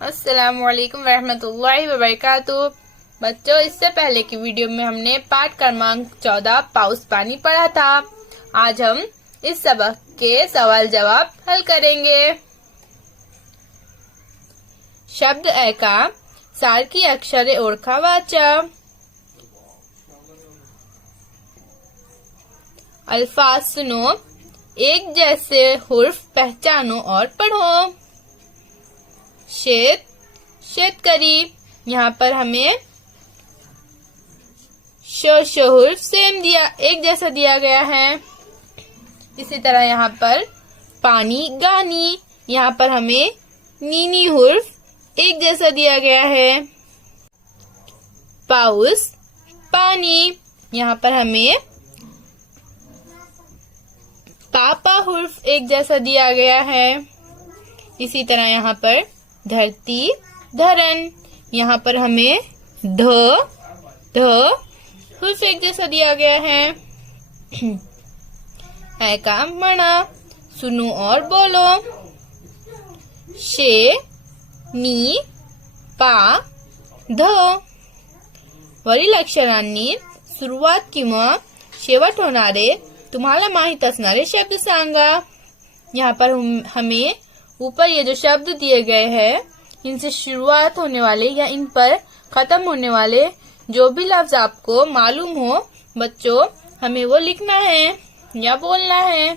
अस्सलामुअलैकुम रहमतुल्लाहि व बरकातुहू। बच्चों, इससे पहले की वीडियो में हमने पाठ क्रमांक 14 पाउस पानी पढ़ा था। आज हम इस सबक के सवाल जवाब हल करेंगे। शब्द ऐका सारखी अक्षरे ओळखा वाचा। अल्फाज सुनो, एक जैसे हुर्फ पहचानो और पढ़ो। शेत, शेतकरी, यहाँ पर हमें हुर्फ सेम दिया, एक जैसा दिया गया है। इसी तरह यहाँ पर पानी, गानी, यहाँ पर हमें नीनी हुर्फ एक जैसा दिया गया है। पाउस, पानी, यहाँ पर हमें पापा हुर्फ एक जैसा दिया गया है। इसी तरह यहाँ पर धरती, धरन, यहाँ पर हमें ध हुर्फ एक जैसा दिया गया है। ऐका मणा, सुनो और बोलो। शे, नी, पा, ध, वरील अक्षरांनी सुरुवात किंवा शेवट होणारे तुम्हाला माहित असणारे शब्द सांगा। यहाँ पर हमें ऊपर ये जो शब्द दिए गए हैं, इनसे शुरुआत होने वाले या इन पर खत्म होने वाले जो भी लफ्ज आपको मालूम हो बच्चों, हमें वो लिखना है या बोलना है।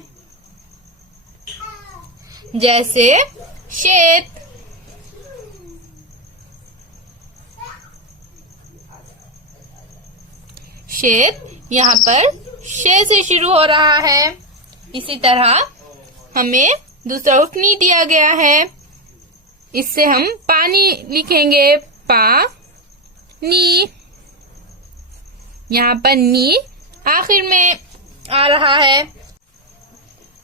जैसे शेत, शेत यहाँ पर शे से शुरू हो रहा है। इसी तरह हमें दूसरा हुर्फ नी दिया गया है, इससे हम पानी लिखेंगे, पा नी। यहाँ पर नी आखिर में आ रहा है।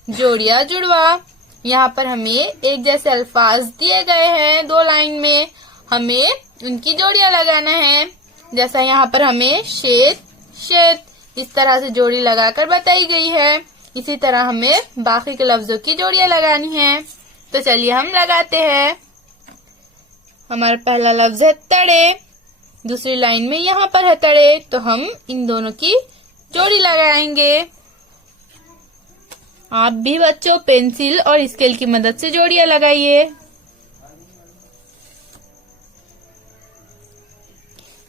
जोड़िया, जुड़वा, यहाँ पर हमें एक जैसे अल्फाज दिए गए हैं, दो लाइन में हमें उनकी जोड़ियां लगाना है। जैसा यहाँ पर हमें शेत, शेत इस तरह से जोड़ी लगाकर बताई गई है। इसी तरह हमें बाकी के लफ्जों की जोड़ियां लगानी है। तो चलिए हम लगाते हैं। हमारा पहला लफ्ज है तड़े, दूसरी लाइन में यहाँ पर है तड़े, तो हम इन दोनों की जोड़ी लगाएंगे। आप भी बच्चों पेंसिल और स्केल की मदद से जोड़ियां लगाइए।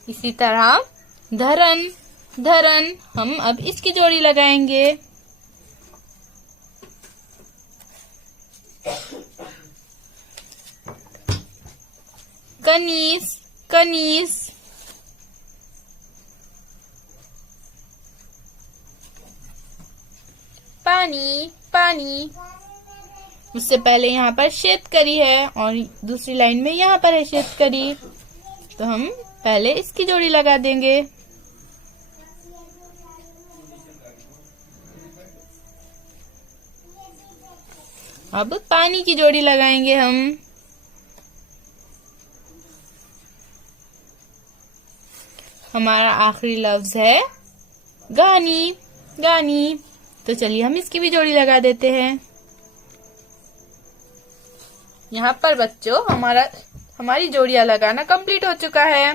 इसी तरह धरन, धरन, हम अब इसकी जोड़ी लगाएंगे। कनीस, कनीस, पानी, पानी, उससे पहले यहाँ पर शेतकरी है और दूसरी लाइन में यहाँ पर है शेतकरी, तो हम पहले इसकी जोड़ी लगा देंगे। अब पानी की जोड़ी लगाएंगे हम। हमारा आखिरी लफ्ज है गानी, गानी, तो चलिए हम इसकी भी जोड़ी लगा देते हैं। यहाँ पर बच्चों हमारी जोड़ियां लगाना कंप्लीट हो चुका है।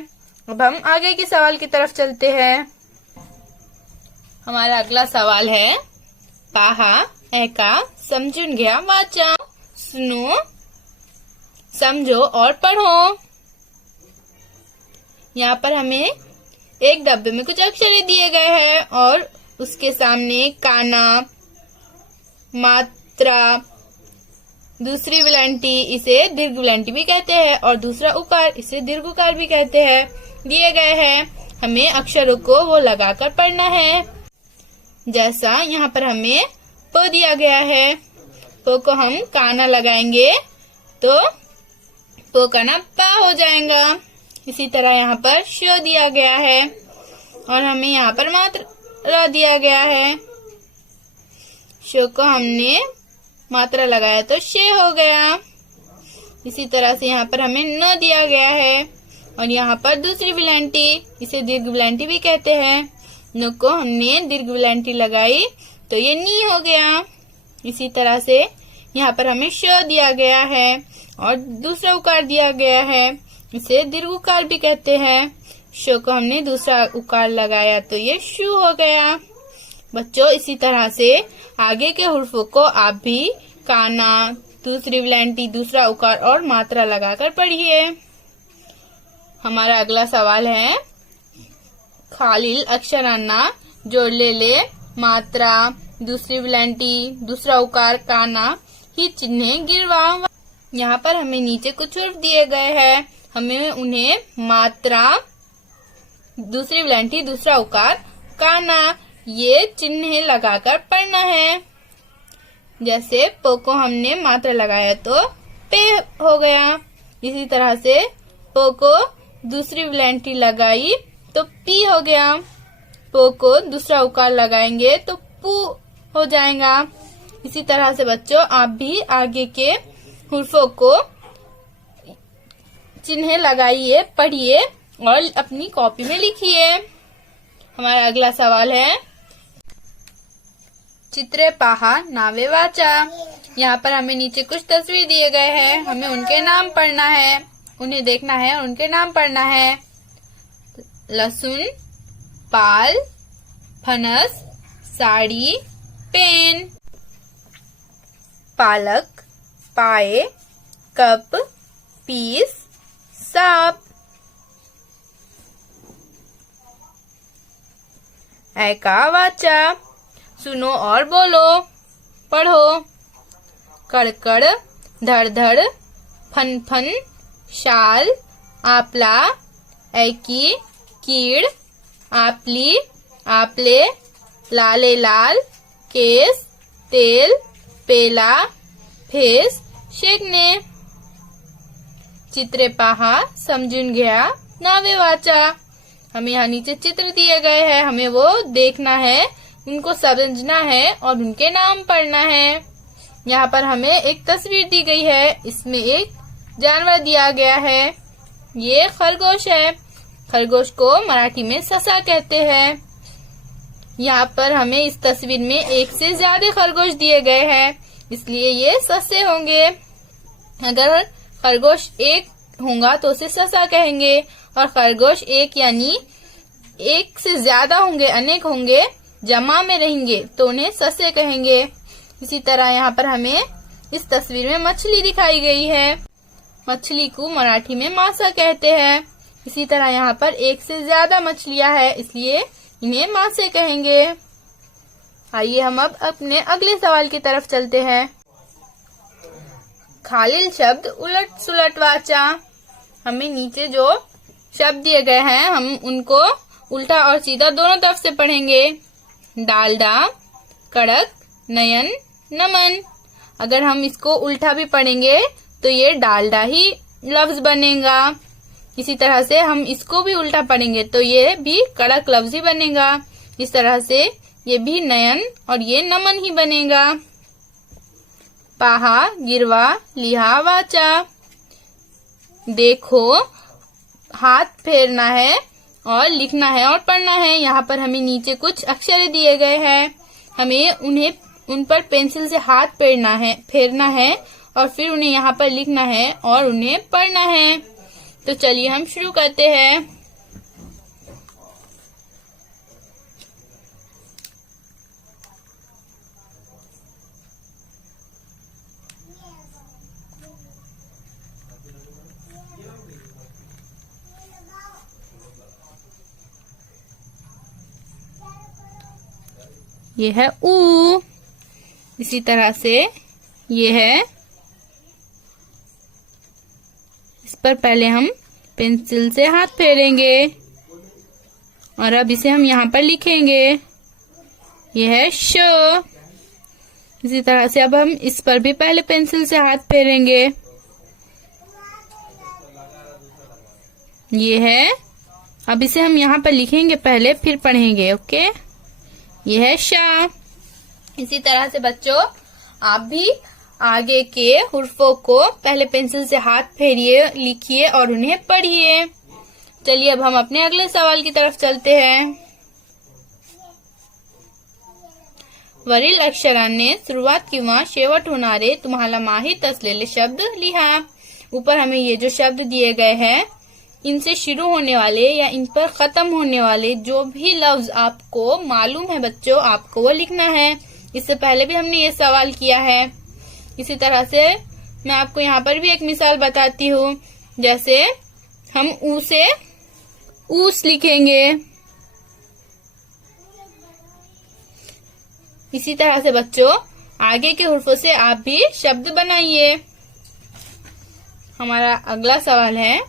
अब हम आगे के सवाल की तरफ चलते हैं। हमारा अगला सवाल है, पाहा ऐका समजून घ्या वाचा। सुनो, समझो और पढ़ो। यहाँ पर हमें एक डब्बे में कुछ अक्षर दिए गए हैं और उसके सामने काना, मात्रा, दूसरी विलंटी, इसे दीर्घ विलंटी भी कहते हैं, और दूसरा उकार, इसे दीर्घ उकार भी कहते हैं, दिए गए हैं। हमें अक्षरों को वो लगाकर पढ़ना है। जैसा यहाँ पर हमें प दिया गया है, प को हम काना लगाएंगे तो प का ना पा हो जाएगा। इसी तरह यहाँ पर श दिया गया है और हमें यहाँ पर मात्रा दिया गया है। श को हमने मात्रा लगाया तो शे हो गया। इसी तरह से यहाँ पर हमें न दिया गया है और यहाँ पर दूसरी विलंटी, इसे दीर्घ विलंटी भी कहते हैं, न को हमने दीर्घ विलंटी लगाई तो ये नी हो गया। इसी तरह से यहाँ पर हमें श दिया गया है और दूसरा उकार दिया गया है, इसे दीर्घ उकार भी कहते हैं। श को हमने दूसरा उकार लगाया तो ये शु हो गया। बच्चों, इसी तरह से आगे के हुर्फों को आप भी काना, दूसरी विलंटी, दूसरा उकार और मात्रा लगाकर पढ़िए। हमारा अगला सवाल है, खालिल अक्षरांना जोड़ ले मात्रा, दूसरी विलंटी, दूसरा उकार, काना ही चिन्ह गिरवा। यहाँ पर हमें नीचे कुछ हुर्फ दिए गए हैं, हमें उन्हें मात्रा, दूसरी विलंटी, दूसरा उकार, काना ये चिन्ह लगाकर पढ़ना है। जैसे प को हमने मात्रा लगाया तो पे हो गया। इसी तरह से प को दूसरी विलंटी लगाई तो पी हो गया। प को दूसरा उकार लगाएंगे तो पू हो जाएगा। इसी तरह से बच्चों, आप भी आगे के हुर्फों को चिन्ह लगाइए, पढ़िए और अपनी कॉपी में लिखिए। हमारा अगला सवाल है, चित्रे पाहा नावे वाचा। यहाँ पर हमें नीचे कुछ तस्वीर दिए गए हैं, हमें उनके नाम पढ़ना है, उन्हें देखना है और उनके नाम पढ़ना है। लहसुन, पाल, फनस, साड़ी, पेन। पालक, पाए, कप, पीस, सांप। ऐका वाचा, सुनो और बोलो, पढ़ो। कड़कड़, धड़, फन फन, शाल, आपला, ऐकी, कीड़, आपली, आपले, लाले लाल, केस, तेल, पेला, फेस, शेकणे। चित्रे पाहा समजून घ्या नावे वाचा। हमें यहाँ नीचे चित्र दिए गए हैं, हमें वो देखना है, उनको समझना है और उनके नाम पढ़ना है। यहाँ पर हमें एक तस्वीर दी गई है, इसमें एक जानवर दिया गया है, ये खरगोश है। खरगोश को मराठी में ससा कहते हैं। यहाँ पर हमें इस तस्वीर में एक से ज्यादा खरगोश दिए गए हैं, इसलिए ये ससे होंगे। अगर खरगोश एक होगा तो उसे ससा कहेंगे और खरगोश एक यानी एक से ज्यादा होंगे, अनेक होंगे, जमा में रहेंगे तो उन्हें ससे कहेंगे। इसी तरह यहाँ पर हमें इस तस्वीर में मछली दिखाई गई है, मछली को मराठी में मासा कहते हैं। इसी तरह यहाँ पर एक से ज्यादा मछलियाँ हैं, इसलिए इन्हें मासे कहेंगे। आइए हम अब अपने अगले सवाल की तरफ चलते हैं। खालिल शब्द उलट सुलट वाचा। हमें नीचे जो शब्द दिए गए हैं, हम उनको उल्टा और सीधा दोनों तरफ से पढ़ेंगे। डालडा, कड़क, नयन, नमन। अगर हम इसको उल्टा भी पढ़ेंगे तो ये डालडा ही लफ्ज बनेगा। इसी तरह से हम इसको भी उल्टा पढ़ेंगे तो ये भी कड़क लफ्ज ही बनेगा। इस तरह से ये भी नयन और ये नमन ही बनेगा। पाहा, गिरवा, लिहा वाचा। देखो, हाथ फेरना है और लिखना है और पढ़ना है। यहाँ पर हमें नीचे कुछ अक्षर दिए गए हैं, हमें उन पर पेंसिल से हाथ फेरना है और फिर उन्हें यहाँ पर लिखना है और उन्हें पढ़ना है। तो चलिए हम शुरू करते हैं। ये है ऊ। इसी तरह से ये है, इस पर पहले हम पेंसिल से हाथ फेरेंगे और अब इसे हम यहाँ पर लिखेंगे। ये है श। इसी तरह से अब हम इस पर भी पहले पेंसिल से हाथ फेरेंगे। ये है, अब इसे हम यहाँ पर लिखेंगे पहले, फिर पढ़ेंगे। ओके, ये है शा। इसी तरह से बच्चों, आप भी आगे के हुर्फों को पहले पेंसिल से हाथ फेरिए, लिखिए और उन्हें पढ़िए। चलिए अब हम अपने अगले सवाल की तरफ चलते हैं। वरील अक्षराने सुरुवात किंवा शेवट होणारे तुम्हाला माहित असलेले शब्द लिहा। ऊपर हमें ये जो शब्द दिए गए हैं, इनसे शुरू होने वाले या इन पर खत्म होने वाले जो भी लफ्ज आपको मालूम है बच्चों, आपको वो लिखना है। इससे पहले भी हमने ये सवाल किया है। इसी तरह से मैं आपको यहाँ पर भी एक मिसाल बताती हूँ। जैसे हम ऊ से ऊस लिखेंगे। इसी तरह से बच्चों आगे के हुर्फों से आप भी शब्द बनाइए। हमारा अगला सवाल है,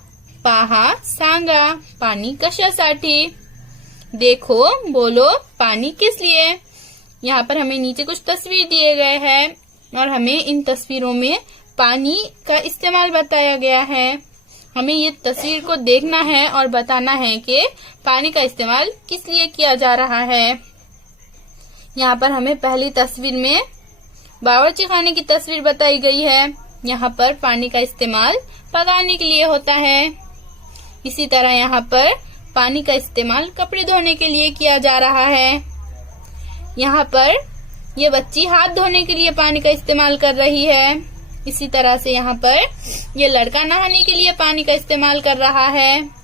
पाहा सांगा पानी कशासाठी। देखो बोलो पानी किस लिए। यहाँ पर हमें नीचे कुछ तस्वीर दिए गए हैं और हमें इन तस्वीरों में पानी का इस्तेमाल बताया गया है। हमें ये तस्वीर को देखना है और बताना है कि पानी का इस्तेमाल किस लिए किया जा रहा है। यहाँ पर हमें पहली तस्वीर में बावर्ची खाने की तस्वीर बताई गई है। यहाँ पर पानी का इस्तेमाल पकाने के लिए होता है। इसी तरह यहाँ पर पानी का इस्तेमाल कपड़े धोने के लिए किया जा रहा है। यहाँ पर ये बच्ची हाथ धोने के लिए पानी का इस्तेमाल कर रही है। इसी तरह से यहाँ पर ये लड़का नहाने के लिए पानी का इस्तेमाल कर रहा है।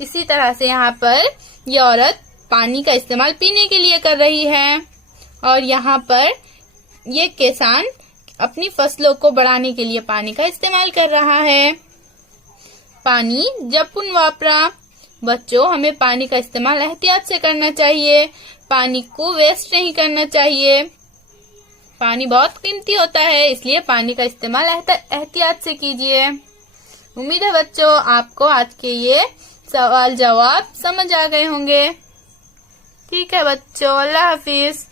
इसी तरह से यहाँ पर ये औरत पानी का इस्तेमाल पीने के लिए कर रही है और यहाँ पर ये किसान अपनी फसलों को बढ़ाने के लिए पानी का इस्तेमाल कर रहा है। पानी जपून वापरा। बच्चों हमें पानी का इस्तेमाल एहतियात से करना चाहिए। पानी को वेस्ट नहीं करना चाहिए। पानी बहुत कीमती होता है, इसलिए पानी का इस्तेमाल एहतियात से कीजिए। उम्मीद है बच्चों आपको आज के ये सवाल जवाब समझ आ गए होंगे। ठीक है बच्चों, अल्लाह हाफिज।